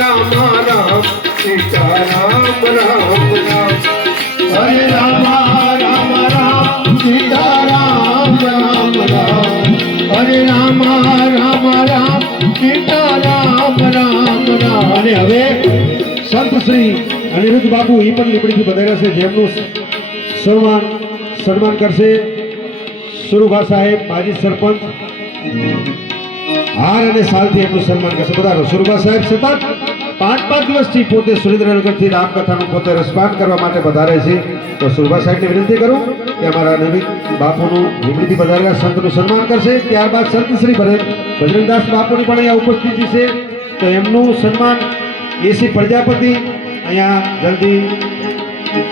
રામ રામ સીતા રામ રામ રામ હરે રામ રામ રામ સીતા રામ રામ રામ હરે રામ રામ રામ સીતા રામ રામ રામ। અને હવે સંત શ્રી અનિરુદ્ધ બાપુ એ પણ લીપડીથી પધાર્યા છે, જેમનું સન્માન કરશે સુરુભા સાહેબ માજી સરપંચ। હાર અને સાલથી એમનું સન્માન કરશે। બધા સુરુભા સાહેબ સતત 5 દિવસથી પોતે સુરેન્દ્રનગરથી રામકથાનું પોતે રસપાન કરવા માટે પધારે છે। તો સુરુભા સાહેબને વિનંતી કરું કે અમારા નવીન બાપુનું લીમડીથી પધારેલા સંતનું સન્માન કરશે। ત્યારબાદ સંત શ્રી બજરંગદાસ બાપુની પણ અહીંયા ઉપસ્થિતિ છે, તો એમનું સન્માન એસી પ્રજાપતિ અહીંયા જલ્દી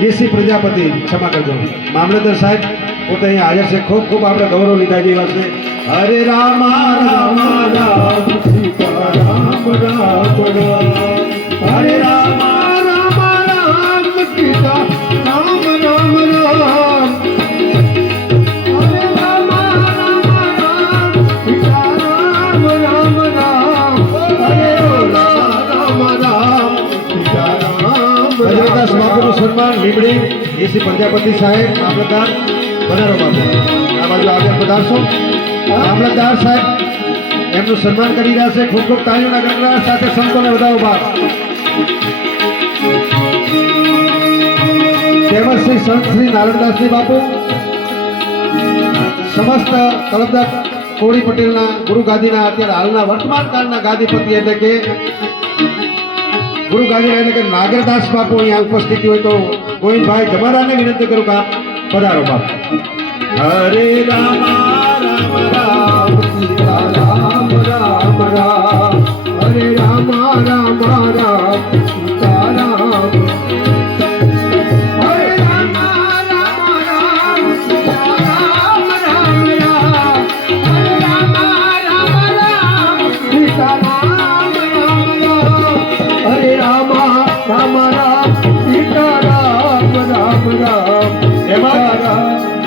એસી પ્રજાપતિ ક્ષમા કરજો મામલતદાર સાહેબ પોતે અહીંયા હાજર છે। ખૂબ ખૂબ આપણે ગૌરવ લીધા જેવા છે। હરે રામ રામ રામ સીતા રામ રામ રામ હરે રામ રામ રામ સીતા રામ રામ રામ હરે રામ રામ રામ સીતા રામ રામ રામ હરે રામ રામ સીતા રામ। બજરંગદાસ બાપુનું સન્માન લીમડી એસી પ્રજાપતિ સાહેબ મામલતદાર બનારો બાપુ આ બાજુ આગળ પધારશો। મામલતદાર સાહેબ એમનું સન્માન કરી રહ્યા છે। ખૂબ ખૂબ તાળીઓના ગણગડાટ સાથે સંતોને વધાવો ભાગ। તેમજ શ્રી સંત શ્રી નારાયણદાસજી બાપુ સમસ્ત તળપદા કોળી પટેલના ગુરુ ગાદીના અત્યારે હાલના વર્તમાન કાળના ગાદીપતિ એટલે કે ગુરુ ગાદીના એટલે કે નાગરદાસ બાપુ અહીંયા ઉપસ્થિત હોય તો ગોવિંદભાઈ જમાદારને વિનંતી કરું કે આપ પધારો બાપુ। હરે રામ રામ રામ સીતા રામ રામ રામ હરે રામ રામ